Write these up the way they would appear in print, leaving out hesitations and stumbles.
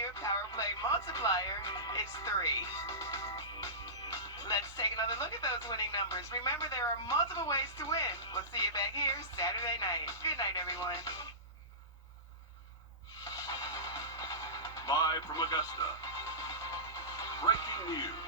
your power play multiplier is 3. Let's take another look at those winning numbers. Remember, there are multiple ways to win. We'll see you back here Saturday night. Good night, everyone. Live from Augusta, breaking news.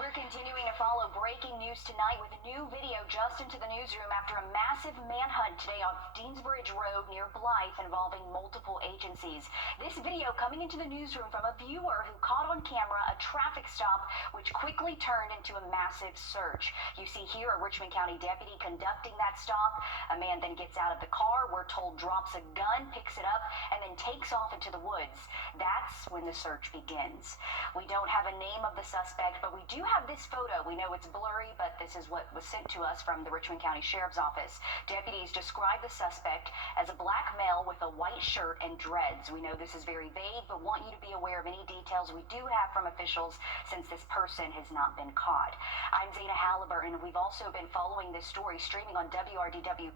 We're continuing to follow breaking news tonight with a new video just into the newsroom after a massive manhunt today on Deansbridge Road near Blythe involving multiple agencies. This video coming into the newsroom from a viewer who caught on camera a traffic stop which quickly turned into a massive search. You see here a Richmond County deputy conducting that stop. A man then gets out of the car, we're told drops a gun, picks it up, and then takes off into the woods. That's when the search begins. We don't have a name of the suspect, but we do have this photo. We know it's blurry, but this is what was sent to us from the Richmond County Sheriff's Office. Deputies describe the suspect as a black male with a white shirt and dreads. We know this is very vague, but want you to be aware of any details we do have from officials since this person has not been caught. I'm Zana Halliburton, and we've also been following this story streaming on WRDW+.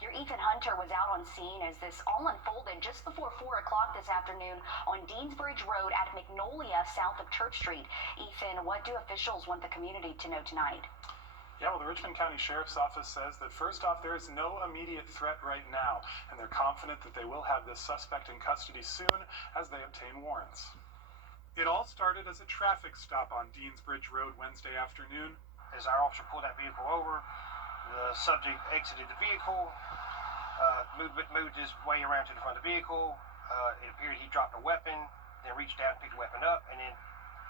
Your Ethan Hunter was out on scene as this all unfolded just before 4 o'clock this afternoon on Deansbridge Road at Magnolia, south of Church Street. Ethan, what do officials want the community to know tonight? Yeah, well, the Richmond County Sheriff's Office says that first off, there is no immediate threat right now, and they're confident that they will have this suspect in custody soon as they obtain warrants. It all started as a traffic stop on Deansbridge Road Wednesday afternoon. As our officer pulled that vehicle over, the subject exited the vehicle, moved his way around to the front of the vehicle. It appeared he dropped a weapon, then reached out and picked the weapon up, and then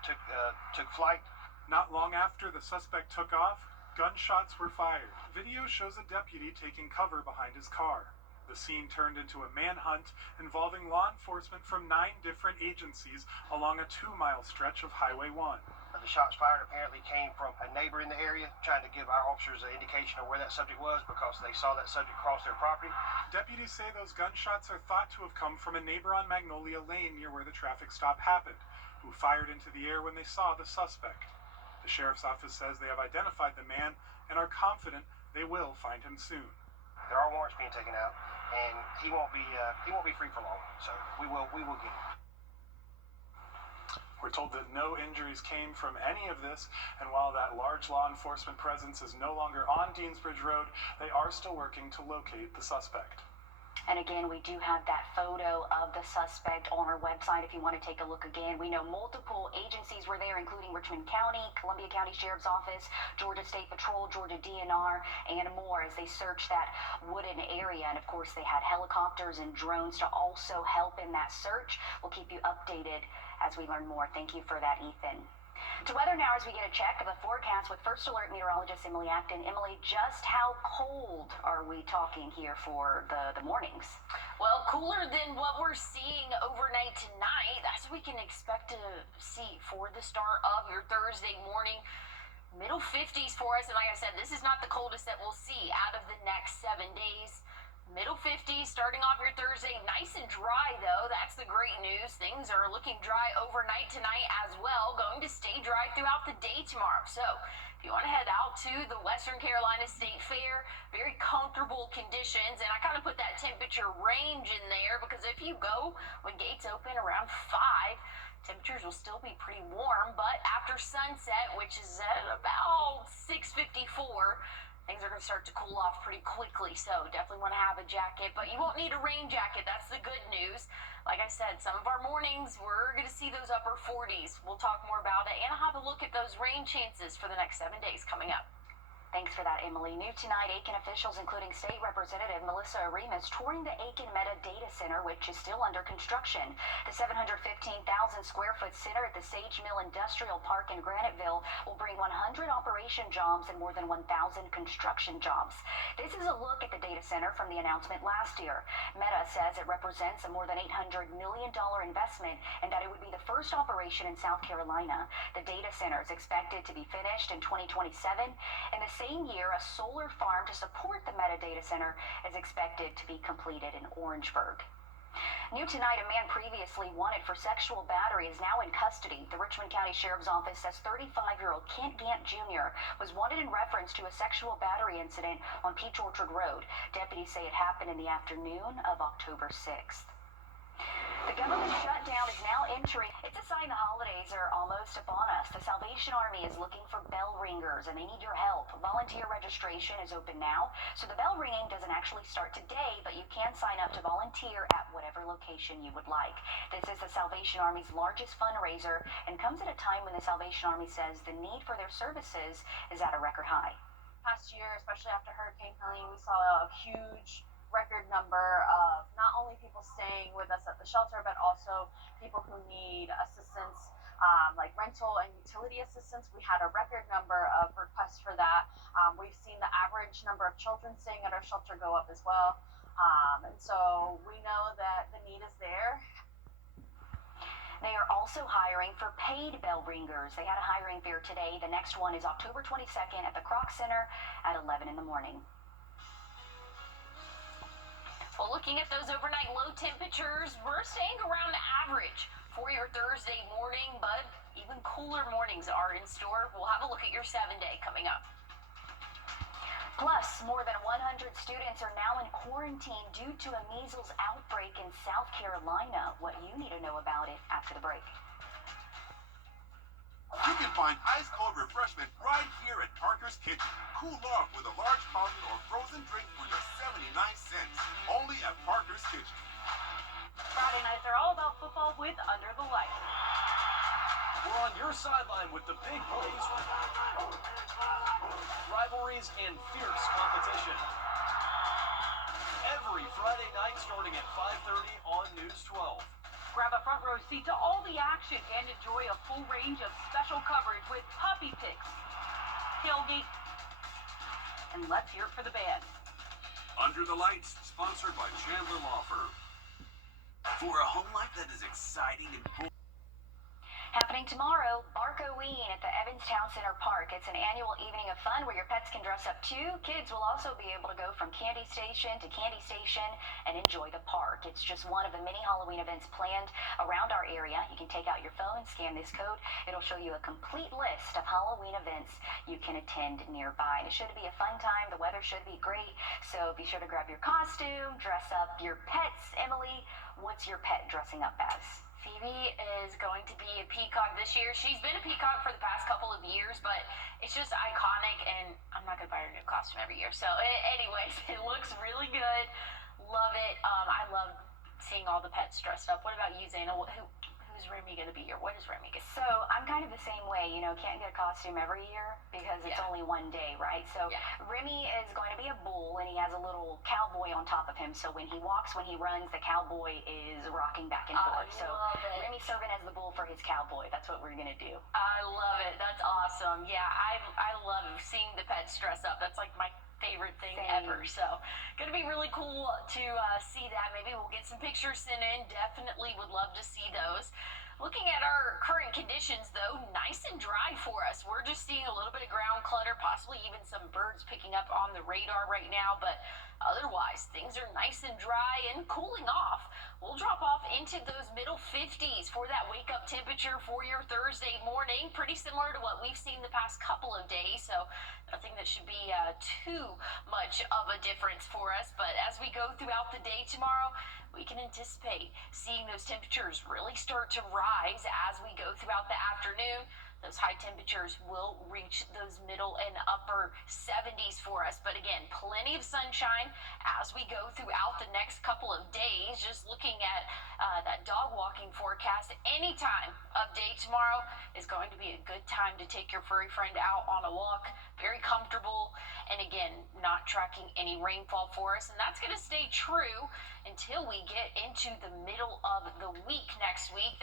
took flight. Not long after the suspect took off, gunshots were fired. Video shows a deputy taking cover behind his car. The scene turned into a manhunt involving law enforcement from 9 different agencies along a 2-mile stretch of Highway 1. The shots fired apparently came from a neighbor in the area trying to give our officers an indication of where that subject was because they saw that subject cross their property. Deputies say those gunshots are thought to have come from a neighbor on Magnolia Lane near where the traffic stop happened, who fired into the air when they saw the suspect. The Sheriff's Office says they have identified the man and are confident they will find him soon. There are warrants being taken out, and he won't be free for long. So we will get him. We're told that no injuries came from any of this, and while that large law enforcement presence is no longer on Deansbridge Road, they are still working to locate the suspect. And again, we do have that photo of the suspect on our website if you want to take a look again. We know multiple agencies were there, including Richmond County, Columbia County Sheriff's Office, Georgia State Patrol, Georgia DNR, and more as they searched that wooded area. And of course, they had helicopters and drones to also help in that search. We'll keep you updated as we learn more. Thank you for that, Ethan. To weather now as we get a check of the forecast with First Alert meteorologist Emily Acton. Emily, just how cold are we talking here for the mornings? Well, cooler than what we're seeing overnight tonight. That's what we can expect to see for the start of your Thursday morning. Middle 50s for us, and like I said, this is not the coldest that we'll see out of the next 7 days. Middle 50s starting off your Thursday. Nice and dry, though. That's the great news. Things are looking dry overnight tonight as well. Going to stay dry throughout the day tomorrow. So if you want to head out to the Western Carolina State Fair, very comfortable conditions. And I kind of put that temperature range in there because if you go when gates open around 5, temperatures will still be pretty warm. But after sunset, which is at about 6:54, things are going to start to cool off pretty quickly, so definitely want to have a jacket, but you won't need a rain jacket. That's the good news. Like I said, some of our mornings, we're going to see those upper 40s. We'll talk more about it, and I'll have a look at those rain chances for the next 7 days coming up. Thanks for that, Emily. New tonight, Aiken officials, including State Representative Melissa Aremus, touring the Aiken Meta Data Center, which is still under construction. The 715,000-square-foot center at the Sage Mill Industrial Park in Graniteville will bring 100 operation jobs and more than 1,000 construction jobs. This is a look at the data center from the announcement last year. Meta says it represents a more than $800 million investment and that it would be the first operation in South Carolina. The data center is expected to be finished in 2027, and the same year, a solar farm to support the Meta Data Center is expected to be completed in Orangeburg. New tonight, a man previously wanted for sexual battery is now in custody. The Richmond County Sheriff's Office says 35-year-old Kent Gant Jr. was wanted in reference to a sexual battery incident on Peach Orchard Road. Deputies say it happened in the afternoon of October 6th. country. It's a sign the holidays are almost upon us. The Salvation Army is looking for bell ringers, and they need your help. Volunteer registration is open now, so the bell ringing doesn't actually start today, but you can sign up to volunteer at whatever location you would like. This is the Salvation Army's largest fundraiser and comes at a time when the Salvation Army says the need for their services is at a record high. Past year, especially after Hurricane Helene, we saw a huge record number of not only people staying with us at the shelter, but also people who need assistance, like rental and utility assistance. We had a record number of requests for that. We've seen the average number of children staying at our shelter go up as well. And so we know that the need is there. They are also hiring for paid bell ringers. They had a hiring fair today. The next one is October 22nd at the Kroc Center at 11 in the morning. Well, looking at those overnight low temperatures, we're staying around average for your Thursday morning, but even cooler mornings are in store. We'll have a look at your 7-day coming up. Plus, more than 100 students are now in quarantine due to a measles outbreak in South Carolina. What you need to know about it after the break. You can find ice-cold refreshment right here at Parker's Kitchen. Cool off with a large fountain or frozen drink for just 79 cents. Only at Parker's Kitchen. Friday nights are all about football with Under the Lights. We're on your sideline with the big plays, rivalries, and fierce competition. Every Friday night starting at 5:30 on News 12. Grab a front row seat to all the action and enjoy a full range of special coverage with puppy picks, tailgate, and let's hear it for the band. Under the Lights, sponsored by Chandler Law Firm. For a home life that is exciting and cool. Happening tomorrow, Barkoween at the Evans Town Center Park. It's an annual evening of fun where your pets can dress up too. Kids will also be able to go from candy station to candy station and enjoy the park. It's just one of the many Halloween events planned around our area. You can take out your phone, scan this code. It'll show you a complete list of Halloween events you can attend nearby. And it should be a fun time. The weather should be great. So be sure to grab your costume, dress up your pets. Emily, what's your pet dressing up as? Phoebe is going to be a peacock this year. She's been a peacock for the past couple of years, but it's just iconic, and I'm not going to buy her a new costume every year. So anyways, it looks really good. Love it. I love seeing all the pets dressed up. What about you, Zana? Who's Remy going to be, or what is Remy going to be? So I'm kind of the same way, can't get a costume every year because it's only one day, right? So Remy is going to be a bull, and he has a little cowboy on top of him. So when he walks, when he runs, the cowboy is rocking back and forth. So Remy's serving as the bull for his cowboy. That's what we're going to do. I love it. That's awesome. Yeah, I love seeing the pets dress up. That's like my favorite thing ever. So gonna be really cool to see that. Maybe we'll get some pictures sent in. Definitely would love to see those. Looking at our current conditions, though, nice and dry for us. We're just seeing a little bit of ground clutter, possibly even some birds picking up on the radar right now, but otherwise things are nice and dry and cooling off. We'll drop off into those middle 50s for that wake-up temperature for your Thursday morning. Pretty similar to what we've seen the past couple of days, so nothing that should be too much of a difference for us. But as we go throughout the day tomorrow, we can anticipate seeing those temperatures really start to rise as we go throughout the afternoon. Those high temperatures will reach those middle and upper 70s for us. But again, plenty of sunshine as we go throughout the next couple of days. Just looking at that dog walking forecast, any time of day tomorrow is going to be a good time to take your furry friend out on a walk. Very comfortable, and again, not tracking any rainfall for us. And that's going to stay true until we get into the middle of the week next week.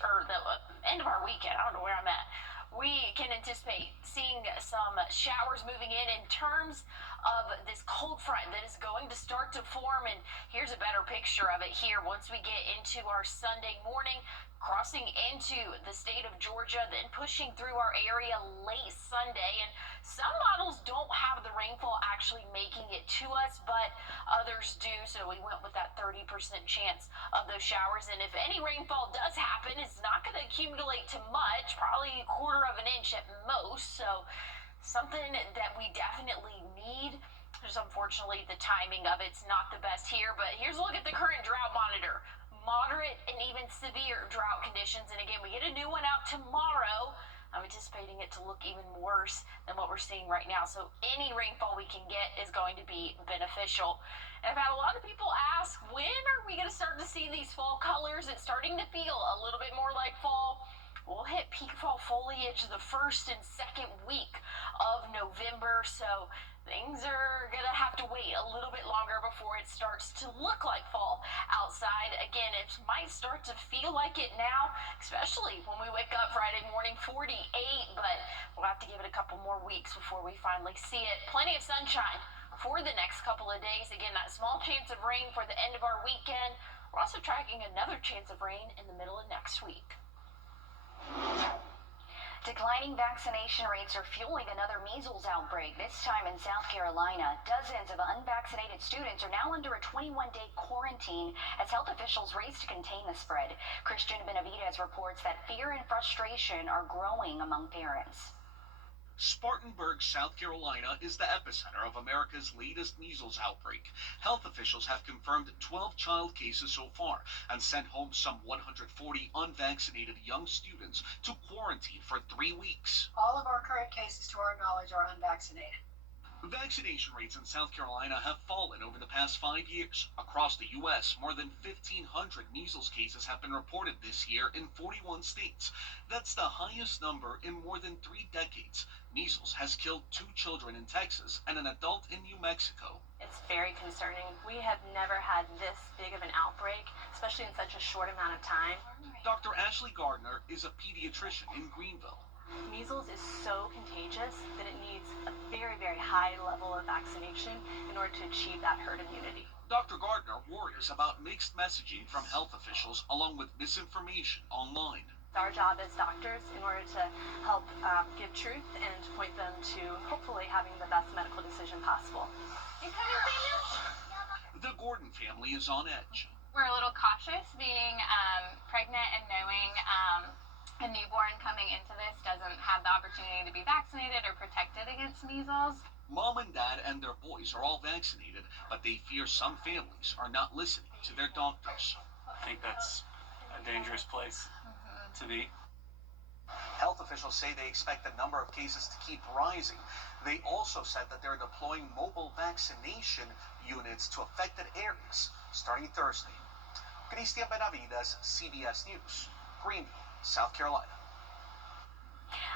Or the end of our weekend. I don't know where I'm at. We can anticipate seeing some showers moving in terms of this cold front that is going to start to form. And here's a better picture of it here once we get into our Sunday morning, crossing into the state of Georgia, then pushing through our area late Sunday. And some models don't have the rainfall actually making it to us, but others do. So we went with that 30% chance of those showers. And if any rainfall does happen, it's not going to accumulate to much, probably a quarter of an inch at most. So something that we definitely need. Just unfortunately, the timing of it's not the best here. But here's a look at the current drought monitor. Moderate moderate and even severe drought conditions. And again, we get a new one out tomorrow. I'm anticipating it to look even worse than what we're seeing right now. So any rainfall we can get is going to be beneficial. And I've had a lot of people ask, when are we going to start to see these fall colors? It's starting to feel a little bit more like fall. We'll hit peak fall foliage the first and second week of November. So things are going to have to wait a little bit longer before it starts to look like fall outside. Again, it might start to feel like it now, especially when we wake up Friday morning, 48, but we'll have to give it a couple more weeks before we finally see it. Plenty of sunshine for the next couple of days. Again, that small chance of rain for the end of our weekend. We're also tracking another chance of rain in the middle of next week. Declining vaccination rates are fueling another measles outbreak, this time in South Carolina. Dozens of unvaccinated students are now under a 21-day quarantine as health officials race to contain the spread. Christian Benavidez reports that fear and frustration are growing among parents. Spartanburg, South Carolina is the epicenter of America's latest measles outbreak. Health officials have confirmed 12 child cases so far and sent home some 140 unvaccinated young students to quarantine for 3 weeks. All of our current cases, to our knowledge, are unvaccinated. Vaccination rates in South Carolina have fallen over the past 5 years. Across the U.S., more than 1,500 measles cases have been reported this year in 41 states. That's the highest number in more than 3 decades. Measles has killed 2 children in Texas and an adult in New Mexico. It's very concerning. We have never had this big of an outbreak, especially in such a short amount of time. Dr. Ashley Gardner is a pediatrician in Greenville. Measles is so contagious that it needs a very, very high level of vaccination in order to achieve that herd immunity. Dr. Gardner worries about mixed messaging from health officials along with misinformation online. It's our job as doctors in order to help give truth and point them to hopefully having the best medical decision possible. The Gordon family is on edge. We're a little cautious being pregnant and knowing a newborn coming into this doesn't have the opportunity to be vaccinated or protected against measles. Mom and dad and their boys are all vaccinated, but they fear some families are not listening to their doctors. I think that's a dangerous place to be. Health officials say they expect the number of cases to keep rising. They also said that they're deploying mobile vaccination units to affected areas starting Thursday. Christian Benavidez, CBS News, Greenville, South Carolina.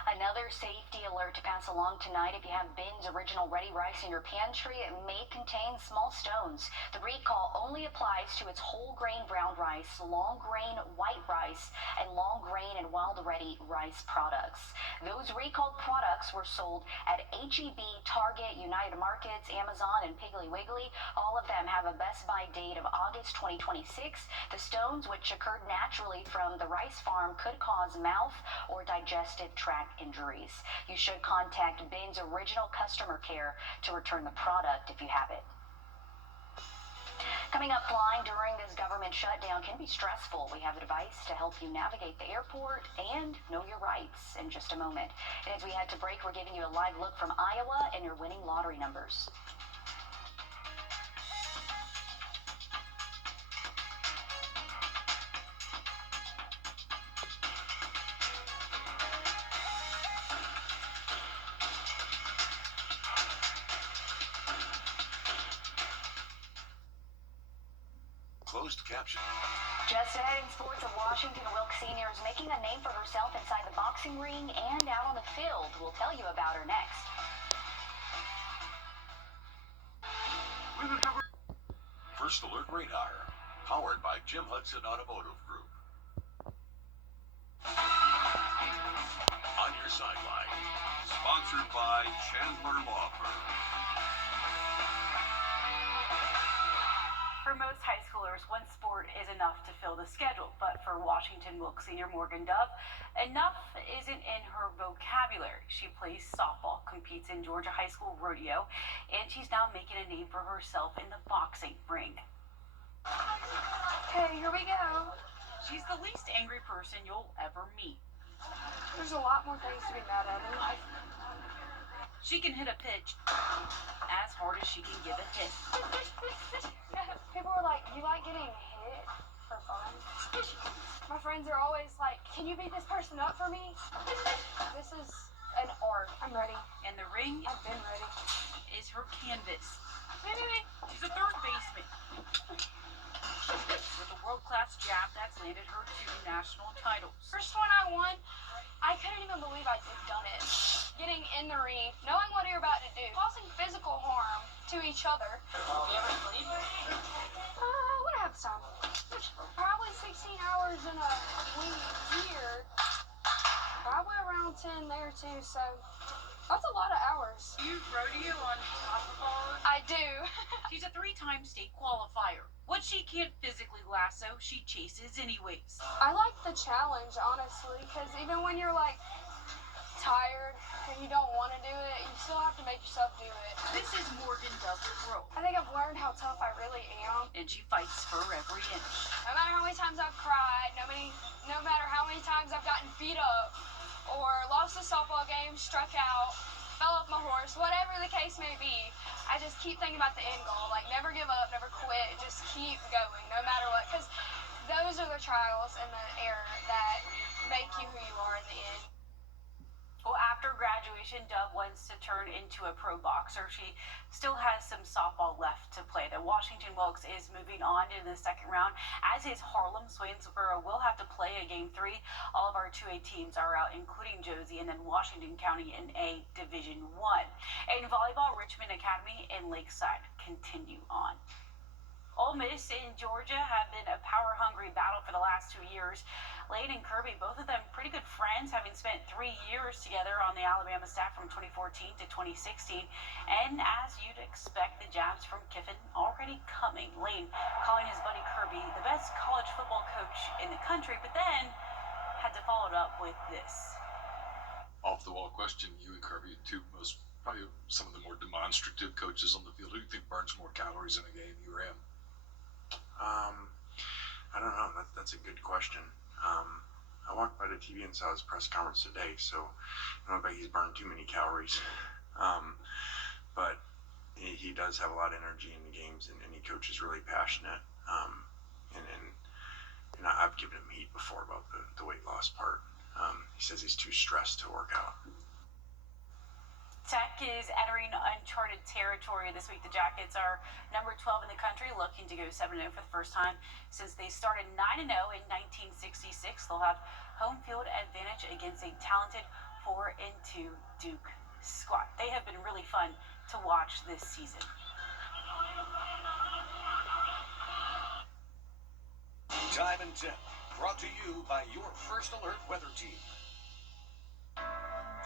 Another safety alert to pass along tonight. If you have Ben's Original Ready Rice in your pantry, it may contain small stones. The recall only applies to its whole grain brown rice, long grain white rice, and long grain and wild ready rice products. Those recalled products were sold at H-E-B, Target, United Markets, Amazon, and Piggly Wiggly. All of them have a Best By date of August 2026. The stones, which occurred naturally from the rice farm, could cause mouth or digestive tract injuries. You should contact Ben's Original Customer Care to return the product if you have it. Coming up, flying during this government shutdown can be stressful. We have advice to help you navigate the airport and know your rights in just a moment. And as we head to break, we're giving you a live look from Iowa and your winning lottery numbers. Closed caption. Just ahead in sports, a Washington Wilkes senior is making a name for herself inside the boxing ring and out on the field. We'll tell you about her next. We will cover First Alert Radar, powered by Jim Hudson Automotive Group. On your sideline, sponsored by Chandler Law Firm. For most high schoolers, one sport is enough to fill the schedule, but for Washington Wilkes senior Morgan Dove, enough isn't in her vocabulary. She plays softball, competes in Georgia high school rodeo, and she's now making a name for herself in the boxing ring. Okay, here we go. She's the least angry person you'll ever meet. There's a lot more things to be mad at in life. She can hit a pitch as hard as she can give a hit. People are like, you like getting hit for fun. My friends are always like, can you beat this person up for me? This is an art. I'm ready. And the ring I've been ready. is her canvas. She's a third baseman with a world-class jab that's landed her 2 national titles. First one I won, I couldn't even believe I'd done it. Getting in the ring, knowing what you're about to do, causing physical harm to each other. You ever sleep? When I have some. Probably 16 hours in a week here. Probably around 10 there too, so that's a lot of hours. You rodeo on top of all of I do. She's a 3-time state qualifier. What she can't physically lasso, she chases anyways. I like the challenge, honestly, because even when you're like tired and you don't want to do it, you still have to make yourself do it. This is Morgan Douglas Rowe, I think I've learned how tough I really am. and she fights for every inch. No matter how many times I've cried, no matter how many times I've gotten beat up, or lost a softball game, struck out, fell off my horse, whatever the case may be, I just keep thinking about the end goal. Like, never give up, never quit, just keep going, no matter what. Because those are the trials and the error that make you who you are in the end. Well, after graduation, Dove wants to turn into a pro boxer. She still has some softball left to play. The Washington Wilkes is moving on in the second round, as is Harlem. Swainsboro will have to play a Game 3. All of our 2A teams are out, including Josie, and then Washington County in A Division 1. In volleyball, Richmond Academy and Lakeside continue on. Ole Miss and Georgia have been a power-hungry battle for the last 2 years. Lane and Kirby, both of them pretty good friends, having spent 3 years together on the Alabama staff from 2014 to 2016. And as you'd expect, the jabs from Kiffin already coming. Lane calling his buddy Kirby the best college football coach in the country, but then had to follow it up with this. Off-the-wall question, you and Kirby, probably some of the more demonstrative coaches on the field. Who do you think burns more calories in a game, you or him? I don't know. That's a good question. I walked by the TV and saw his press conference today, so I don't think he's burned too many calories. But he does have a lot of energy in the games, and he coaches really passionate. And I've given him heat before about the weight loss part. He says he's too stressed to work out. Tech is entering uncharted territory this week. The Jackets are number 12 in the country, looking to go 7-0 for the first time since they started 9-0 in 1966. They'll have home field advantage against a talented 4-2 Duke squad. They have been really fun to watch this season. Time and Tip, brought to you by your First Alert Weather Team.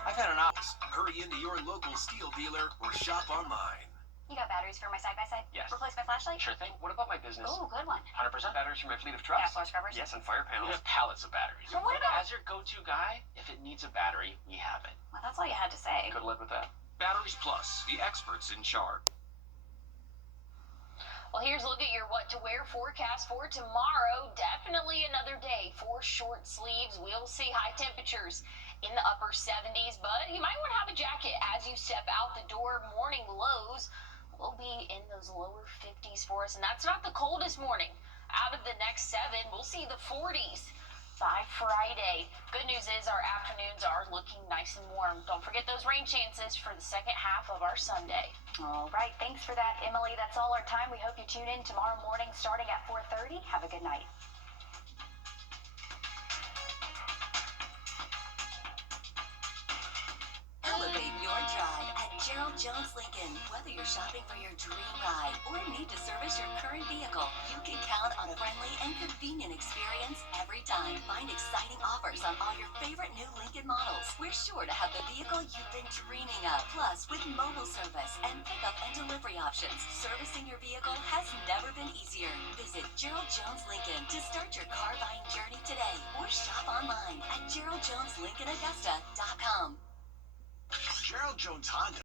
I've had an office. Hurry into your local steel dealer or shop online. You got batteries for my side-by-side? Yes. Replace my flashlight? Sure thing. What about my business? Oh, good one. 100% batteries for my fleet of trucks. Yeah, floor scrubbers? Yes, and fire panels. We have pallets of batteries. Well, what about... As your go-to guy, if it needs a battery, we have it. Well, that's all you had to say. Could live with that. Batteries Plus, the experts in charge. Well, here's a look at your what to wear forecast for tomorrow. Definitely another day for short sleeves. We'll see high temperatures in the upper 70s, but you might want to have a jacket as you step out the door. Morning lows will be in those lower 50s for us, and that's not the coldest morning. Out of the next 7, we'll see the 40s by Friday. Good news is our afternoons are looking nice and warm. Don't forget those rain chances for the second half of our Sunday. All right, thanks for that, Emily. That's all our time. We hope you tune in tomorrow morning starting at 4:30. Have a good night. Elevate your drive at Gerald Jones Lincoln. Whether you're shopping for your dream ride or need to service your current vehicle, you can count on a friendly and convenient experience every time. Find exciting offers on all your favorite new Lincoln models. We're sure to have the vehicle you've been dreaming of. Plus, with mobile service and pickup and delivery options, servicing your vehicle has never been easier. Visit Gerald Jones Lincoln to start your car buying journey today or shop online at GeraldJonesLincolnAugusta.com. Gerald Jones Honda.